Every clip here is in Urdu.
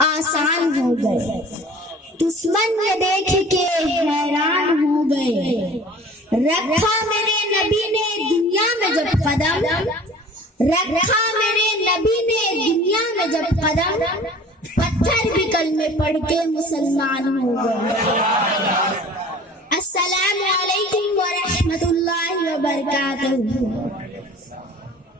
آسان ہو گئے، دشمن نے دیکھ کے حیران ہو گئے۔ رکھا میرے نبی نے دنیا میں جب قدم، رکھا میرے نبی نے دنیا میں جب قدم، پتھر بھی کلمے پڑھ کے مسلمان ہو گئے۔ السلام علیکم ورحمۃ اللہ وبرکاتہ۔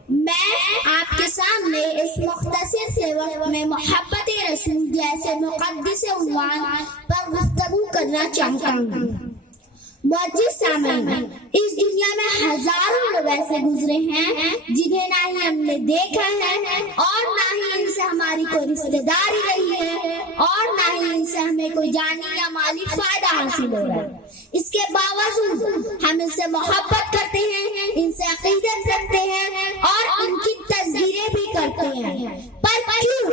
میں آپ کے سامنے اس مختصر سے وقت میں محبت رسول جیسے مقدس عنوان پر گفتگو کرنا چاہتا ہوں۔ معزز سامعین، اس دنیا میں ہزاروں لوگ ایسے گزرے ہیں جنہیں نہ ہی ہم نے دیکھا ہے اور نہ ہی ان سے ہماری کوئی رشتہ داری رہی ہے اور نہ ہی ان سے ہمیں کوئی جانی یا مالی فائدہ حاصل ہو رہا ہے۔ اس کے باوجود ہم ان سے محبت کرتے ہیں، ان سے عقیدت رکھتے ہیں اور ان کی تصویریں بھی کرتے ہیں۔ پر کیوں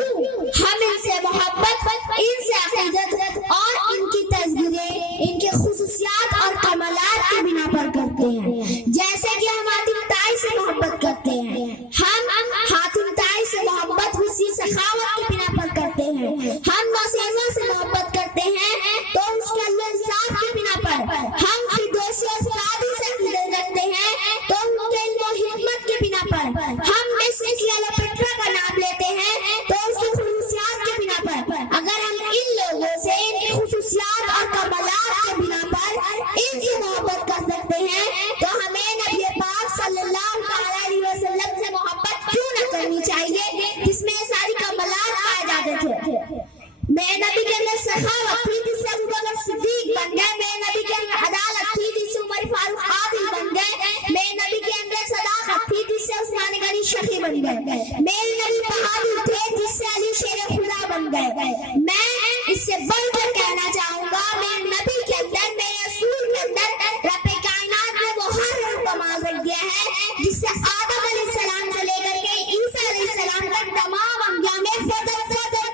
ہم ان سے محبت، ان سے عقیدت اور ان کی تصویریں ان کے خصوصیات اور کمالات کی بنا پر کرتے ہیں؟ جیسے کہ ہم حاتم طائی سے محبت کرتے ہیں، ہم حاتم طائی سے محبت اسی سخاوت کی بنا پر کرتے ہیں۔ ہم نوسیما سے محبت کرتے ہیں تو اس کے اللہ انصاف کی بنا پر۔ ہم فردوسی اور سعدی سے عقیدت رکھتے ہیں تو ان کے علم و حکمت کی بنا پر۔ ہم مصر کی کلیوپٹرا کا نام لیتے ہیں تو اس کی خصوصیات کی بنا پر۔ اگر ہم ان لوگوں سے ان کی خصوصیات اور کمالات کی بنا پر ان سے محبت کر سکتے ہیں تو ہمیں نبی پاک صلی اللہ علیہ وسلم سے محبت کیوں نہ کرنی چاہیے جس میں یہ ساری کمالات پائے جاتے تھے؟ میرے نبی کے اندر سخاوت تھی جس سے ابوبکر صدیق بن گئے، میرے نبی کے اندر عدالت تھی جس سے عمر فاروق عادل بن گئے، میرے نبی کے اندر صداقت تھی جس سے عثمان غنی شقی بن گئے، میرے نبی بہادر تھے جس سے علی شیر خدا بن گئے۔ میں اس سے بڑھ کر کہنا چاہوں گا، میرے نبی کے اندر، میرے رسول کے اندر رب کائنات نے وہ ہر کمال رکھ دیا ہے جس سے آدم علیہ السلام سے لے کر کے عیسیٰ علیہ السلام تک تمام انبیاء میں فضل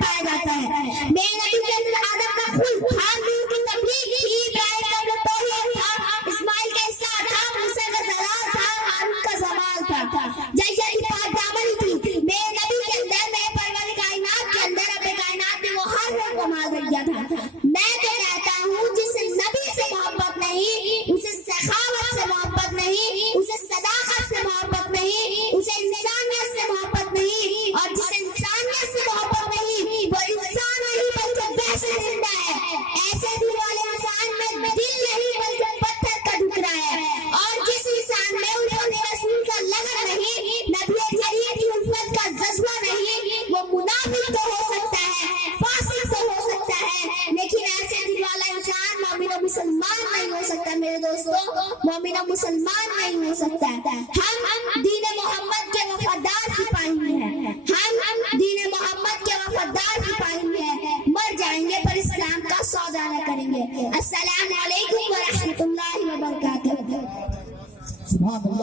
پایا جاتا ہے۔ میرے نبی کے اندر آدم کا خلق تھا، نور کی تبلیغ تھی، ابراہیم کا توحید تھا، اسماعیل کا اصلاح تھا، موسیٰ کا جلال تھا، ہارون کا جمال تھا، جیسا کی پاک دامنی تھی۔ میرے نبی کے اندر، میرے پروردگار کائنات کے اندر رب کائنات نے وہ ہر کمال رکھ دیا تھا۔ میں تو کہتا ہوں جس نبی سے محبت نہیں، اسے سخاوت سے محبت نہیں، اسے صداقت سے محبت نہیں، اسے انسانیت سے محبت نہیں، اور جس انسانیت سے محبت نہیں وہ انسان نہیں بلکہ وحشت زندہ ہے۔ ایسے دل والے انسان میں دل نہیں بلکہ پتھر کا ٹکڑا ہے، اور جس انسان میں الفت رسول کا لگن نہیں، نبی کریم کی الفت کا جذبہ نہیں، وہ منافق تو ہو سکتا ہے، فاسق تو ہو سکتا ہے، لیکن ایسے دل والا انسان مومن و مسلمان نہیں ہو سکتا۔ میرے دوستوں، مومن و مسلمان نہیں ہو سکتا۔ ہم دین محمد کے وفادار سپاہی ہیں، ہم دین محمد کے وفادار سپاہی ہیں، مر جائیں گے پر اسلام کا سودا نہ کریں گے۔ السلام علیکم ورحمۃ اللہ وبرکاتہ۔ سبحان اللہ۔